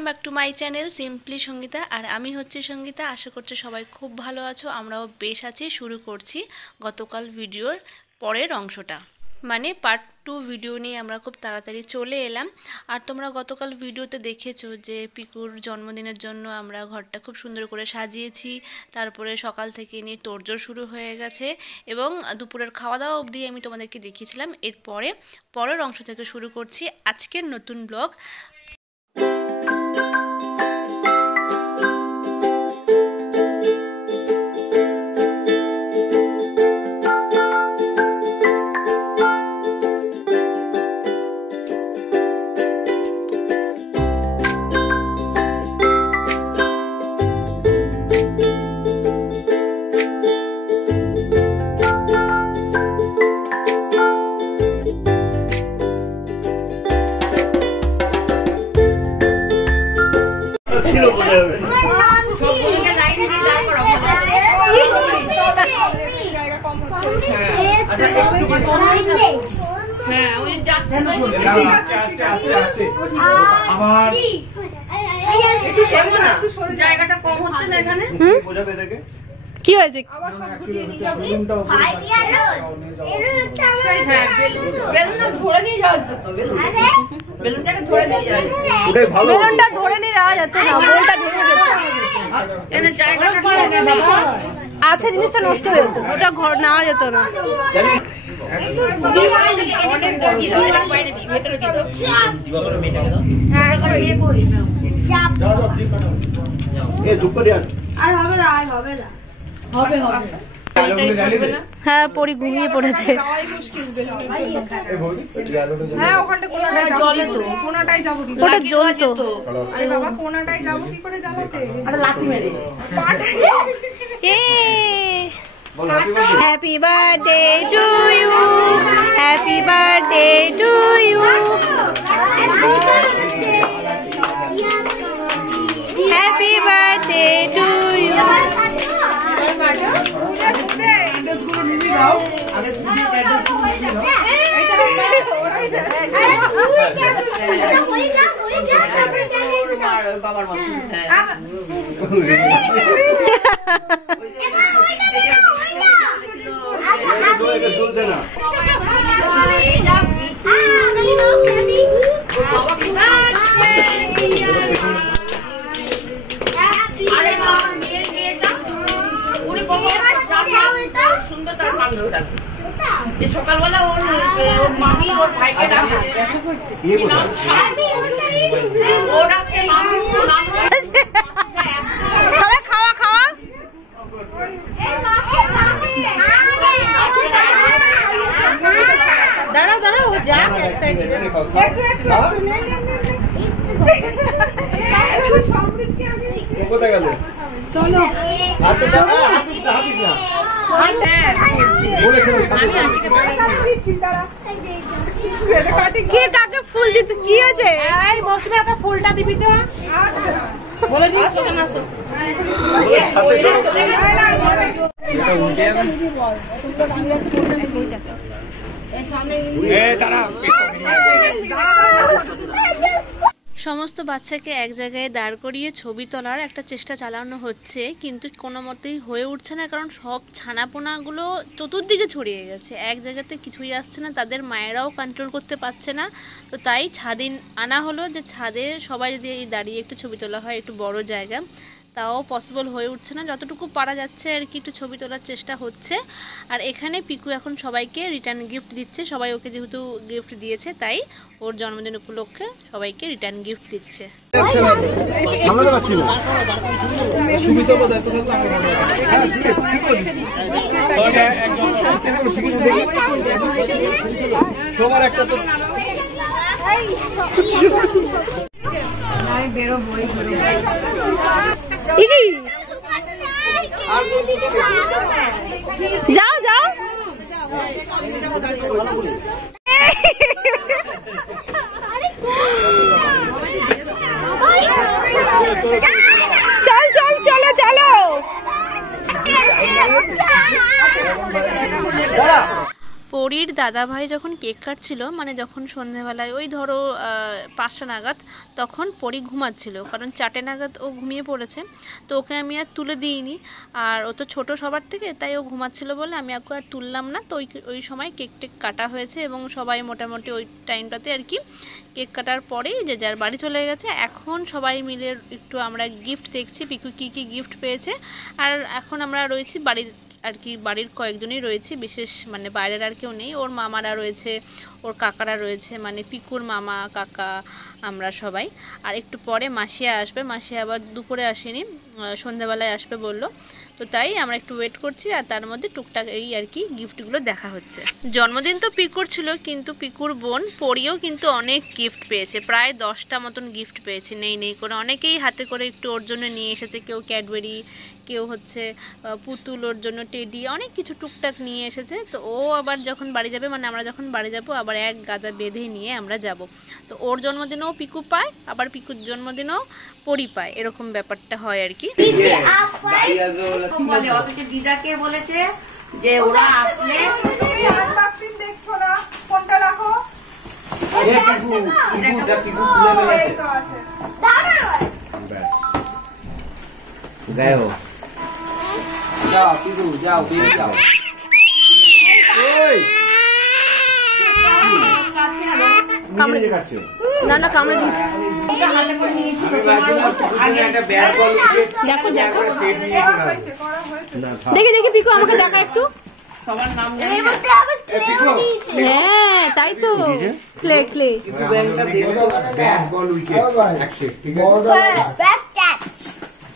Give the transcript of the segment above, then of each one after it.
Welcome back to my channel simply Sangeeta. আর আমি হচ্ছি সঙ্গীতা। আশা করছি সবাই খুব ভালো আছো, আমরাও বেশ আছি। শুরু করছি গতকাল ভিডিওর পরের অংশটা, মানে পার্ট 2 ভিডিও নিয়ে আমরা খুব তাড়াতাড়ি চলে এলাম। আর তোমরা গতকাল ভিডিওতে দেখেছো যে পিকুর জন্মদিনের জন্য আমরা ঘরটা খুব সুন্দর করে সাজিয়েছি। তারপরে সকাল থেকে নিয়ে তোড়জোড় শুরু হয়ে গেছে এবং দুপুরের খাওয়া দাওয়া অবধি আমি তোমাদেরকে দেখিয়েছিলাম। এরপরে পরের অংশ থেকে শুরু করছি আজকের নতুন ব্লগ। কি হয়েছে? বেলুনটা ধরে নিয়ে যাওয়া যেত না, বলটা ভেঙে যেত। আছে জিনিসটা নষ্ট হয়ে যেত, ওটা ঘর নেওয়া যেত না। হ্যাঁ, পরি ঘুমিয়ে পড়েছে। ওটা জ্বলতো। Happy birthday to you, happy birthday to you, happy birthday to you. সকালবেলা ওর মামি ওর ভাইকে সবাই খাওয়া খাওয়া। দাঁড়াও দাঁড়াও, ও যাক কোথায় গেল? চলো কাকে ফুল দিতে কি হয়েছে? মৌসুমী একটা ফুলটা দিবি তো। বলে দিস সমস্ত বাচ্চাকে এক জায়গায় দাঁড় করিয়ে ছবি তোলার একটা চেষ্টা চালানো হচ্ছে, কিন্তু কোনো মতেই হয়ে উঠছে না। কারণ সব ছানাপোনাগুলো চতুর্দিকে ছড়িয়ে গেছে, এক জায়গাতে কিছুই আসছে না, তাদের মায়েরাও কন্ট্রোল করতে পারছে না। তো তাই ছাদে আনা হলো, যে ছাদে সবাই যদি দাঁড়িয়ে একটু ছবি তোলা হয়, একটু বড় জায়গা, তাও পসিবল হয়ে উঠছে না। যতটুকু পারা যাচ্ছে আর কি একটু ছবি তোলার চেষ্টা হচ্ছে। আর এখানে পিকু এখন সবাইকে রিটার্ন গিফট দিচ্ছে। সবাই ওকে যেহেতু গিফট দিয়েছে, তাই ওর জন্মদিন উপলক্ষে সবাইকে রিটার্ন গিফট দিচ্ছে। যাও যাও, চল চল চলো চলো। পরীর দাদাভাই যখন কেক কাটছিল, মানে যখন সন্ধ্যেবেলায় ওই ধরো 5টা নাগাদ, তখন পরী ঘুমাচ্ছিল, কারণ 4টে নাগাদ ও ঘুমিয়ে পড়েছে। তো ওকে আমি আর তুলে দিইনি, আর ও তো ছোটো সবার থেকে, তাই ও ঘুমাচ্ছিল বলে আমি ওকে আর তুললাম না। তো ওই সময় কেক টেক কাটা হয়েছে এবং সবাই মোটামুটি ওই টাইমটাতে আর কি কেক কাটার পরেই যে যার বাড়ি চলে গেছে। এখন সবাই মিলে একটু আমরা গিফট দেখছি, পিকু কী কী গিফট পেয়েছে। আর এখন আমরা রয়েছি বাড়ির আর কি, বাড়ির কয়েকজনই রয়েছি, বিশেষ মানে বাইরের আর কেউ নেই। ওর মামারা রয়েছে, ওর কাকারা রয়েছে, মানে পিকুর মামা কাকা আমরা সবাই। আর একটু পরে মাসিয়া আসবে, মাসিয়া আবার দুপুরে আসেনি, সন্ধ্যাবেলায় আসবে বললো। তো তাই আমরা একটু ওয়েট করছি, আর তার মধ্যে টুকটাক এই আর কি গিফটগুলো দেখা হচ্ছে। জন্মদিন তো পিকুর ছিল, কিন্তু পিকুর বোন পরীও কিন্তু অনেক গিফট পেয়েছে, প্রায় 10টা মতন গিফট পেয়েছে নেই করে। অনেকেই হাতে করে একটু ওর জন্য নিয়ে এসেছে, কেউ ক্যাডবেরি, কেউ হচ্ছে পুতুল, ওর জন্য টেডি, অনেক কিছু টুকটাক নিয়ে এসেছে। তো ও আবার যখন বাড়ি যাবে, মানে আমরা যখন বাড়ি যাব, আবার এক গাদা বেঁধে নিয়ে আমরা যাব। তো ওর জন্মদিনেও পিকু পায়, আবার পিকুর জন্মদিনেও পরী পায়, এরকম ব্যাপারটা হয় আর কি। দিদাকে বলেছে যে ওরা আসলে আনবক্সিং দেখছো না, ফোনটা রাখো। না না কামড়ে দিয়েছি, দেখো দেখো দেখি দেখি পিকু আমাকে দেখা একটু। হ্যাঁ তাই তো, ক্লে ক্লে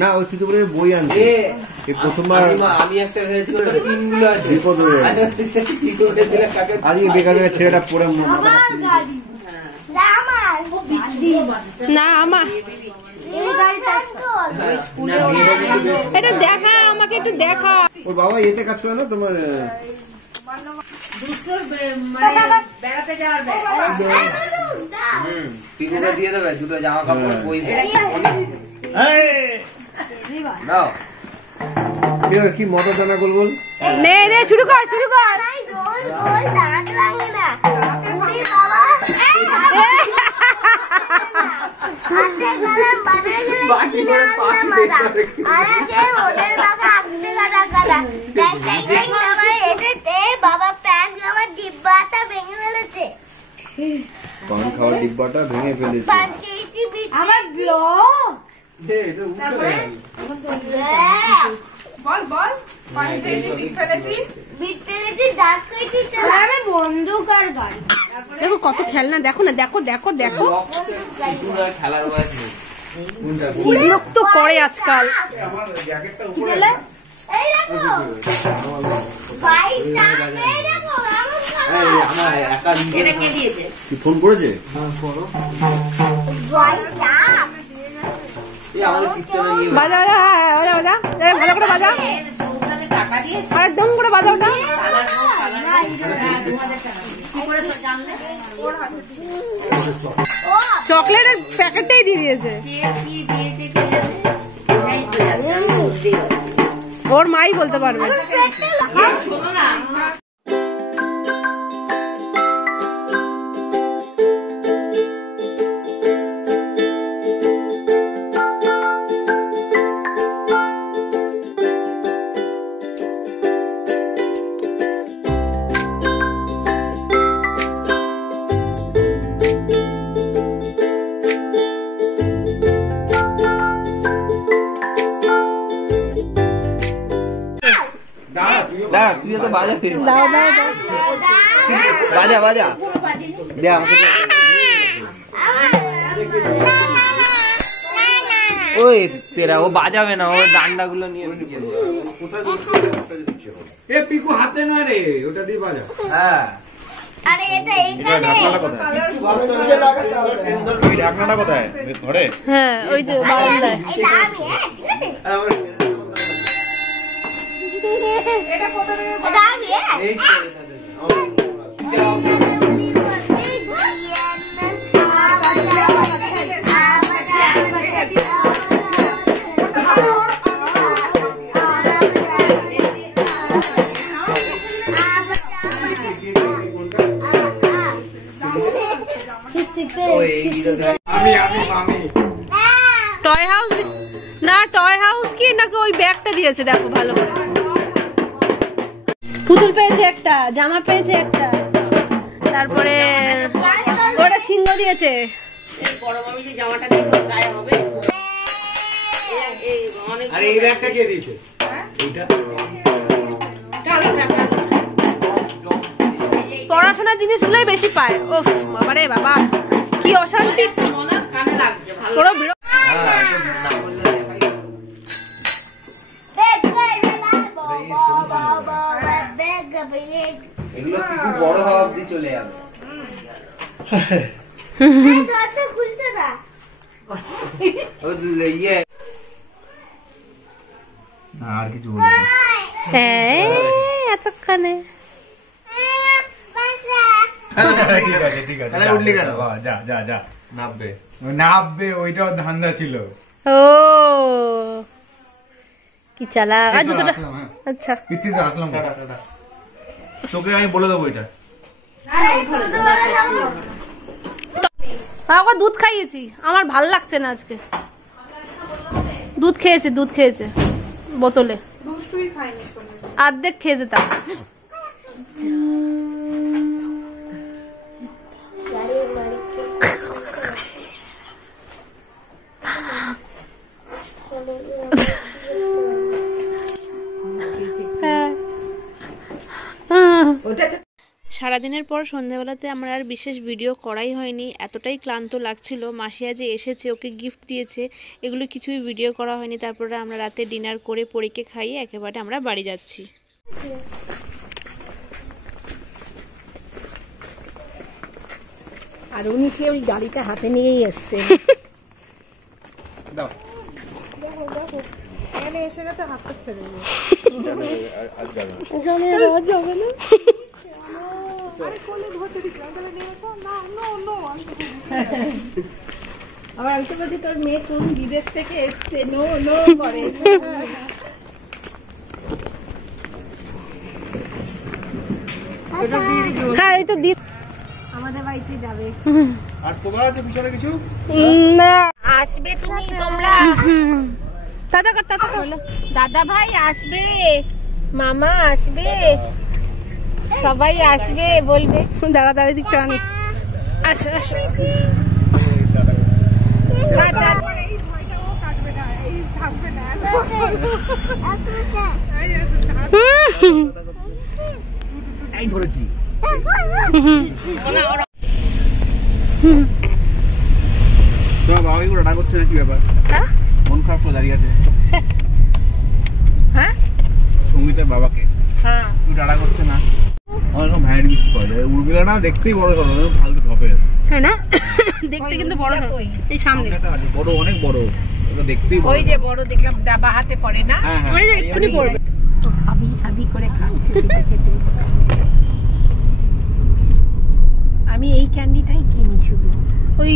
না, ওই কিছু বলে বই আনছে প্রথমবার। আমি একটা আজকে বেকার ছেলেটা পড়ে না আমার এটা দেখা, আমাকে একটু দেখা। ওর বাবা এতে কাজ করে না তোমার, দিয়ে দেবে দুটো জামা কাপড়, বই কি মতো দানা গোল নে নে শুরু কর শুরু কর। বাবা প্যান খাওয়ার ডিব্বাটা ভেঙে ফেলেছে, পান খাওয়ার ডিব্বাটা ভেঙে ফেলেছে। আমার বল বল, বন্দুক আর গাড়ি, দেখো কত খেলনা, দেখো না, দেখো দেখো দেখো কি বিরক্ত করে আজকাল। ফোন করেছে বাজা বাজা বাজা ভালো করে বাজা, আর দম করে বাজা ওটা। চকলেটের প্যাকেটটাই দিয়ে দিয়েছে, ওর মাই বলতে পারবে। তুই তো বাজা, দাও দাও বাজা বাজা দে আমাকে। ওই তেরা ও বাজাবে না, ও ডান্ডা গুলো নিয়ে পিকু হাতে নয় রে, ওটা দিয়ে বাজা। হ্যাঁ আরে এটা এইখানে ঢাকনাটা কোথায় ঘরে? হ্যাঁ ওই যে বারান্দায়। এটা কত কি নাকি ওই ব্যাগটা দিয়েছে, দেখো ভালো করে। পুতুল পেয়েছে একটা, জামা পেয়েছে একটা, তারপরে ওটা সিংহ দিয়েছে। বড় মামি যে জামাটা দিয়েছে গায়ে হবে। এই অনেক আরে এই ব্যাগটা কে দিয়েছে? এইটা কালো টাকা। পড়াশোনার জিনিসগুলোই বেশি পায়। ও বাবারে বাবা, কি অশান্তি। মনে কানে লাগছে ভালো। বড় বিরক্ত। এগুলো খুব বড় হওয়া অবধি চলে যাবে। খুলছে না। ও ইয়ে আর কিছু বলবো না। হ্যাঁ এতক্ষণে ঠিক আছে ঠিক আছে, তাহলে উঠলি কেন? যা যা যা। নাববে। নাববে, ওইটাও ধান্দা ছিল। ও কি চালা। আর এই তো জুতোটা আসলাম, হ্যাঁ। আচ্ছা পিতৃতে আসলাম। Tata tata. তোকে আমি বলে দেবো এটা। ওকে দুধ খাইয়েছি, আমার ভাল লাগছে না আজকে। দুধ খেয়েছে বোতলে, অর্ধেক খেয়ে যেতাম। সারাদিনের পর সন্ধ্যাবেলাতে আমার আর বিশেষ ভিডিও করাই হয়নি, এতটাই ক্লান্ত লাগছিল। মাসিয়া যে এসেছে, ওকে গিফট দিয়েছে, এগুলো কিছুই ভিডিও করা হয়নি। তারপরে আমরা রাতে ডিনার করে পরীকে খাইয়ে একেবারে আমরা বাড়ি যাচ্ছি। আর উনি সে ওই গাড়িটা হাতে নিয়েই এসছে। দাও। এখানে এসে গেছে, হাতটা ছেড়ে দিল। আর যাবে না। এখানে আর যাবে না। আবার আমি তো বলছি তোর মেয়ে কোন বিদেশ থেকে এসছে, নো নো করে। হ্যাঁ এই তো আমাদের বাড়িতে যাবে। আর তোমার আছে পিছনে কিছু? না আসবে তুমি, তোমরা দাদা কর দাদা ভাই আসবে, মামা আসবে, সবাই আসবে, বলবে। দাঁড়া দাঁড়া দিকটা আনি। আসো আসো। এই ধরেছি। তোমার বাবা কি রান্না করছে নাকি ব্যাপার? মন খারাপ করে দাঁড়িয়ে আছে। হ্যাঁ সঙ্গীতের বাবাকে হ্যাঁ তুই রান্না করছে না। আমার এরকম ভ্যারাইটি কিছু পাওয়া যায়। উর্মিলা না দেখতেই বড় সড়ো, ভালো ধপে। হ্যাঁ না দেখতে কিন্তু বড় ওই এই সামনে। একটা আছে বড়, অনেক বড়। ওটা দেখতেই বড়। ওই যে বড় দেখলাম, ডাবা হাতে পড়ে না। হ্যাঁ হ্যাঁ। ওই যে এক্ষুনি পড়বে। তো খাবি খাবি করে খাচ্ছে চেটে চেটে। আমি এই ক্যান্ডিটাই কিনি শুধু। ওই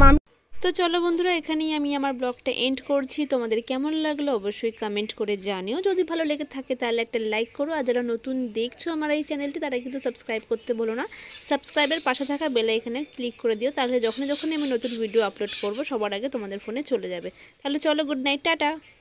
মামি। তো চলো বন্ধুরা, এখানেই আমি আমার ব্লগটা এন্ড করছি। তোমাদের কেমন লাগলো অবশ্যই কমেন্ট করে জানিও। যদি ভালো লেগে থাকে তাহলে একটা লাইক করো। আর যারা নতুন দেখছো আমার এই চ্যানেলটি, তারা কিন্তু সাবস্ক্রাইব করতে বলো না। সাবস্ক্রাইবের পাশে থাকা বেল আইকনে ক্লিক করে দিও, তাহলে যখনই আমি নতুন ভিডিও আপলোড করব সবার আগে তোমাদের ফোনে চলে যাবে। তাহলে চলো, গুড নাইট, টাটা।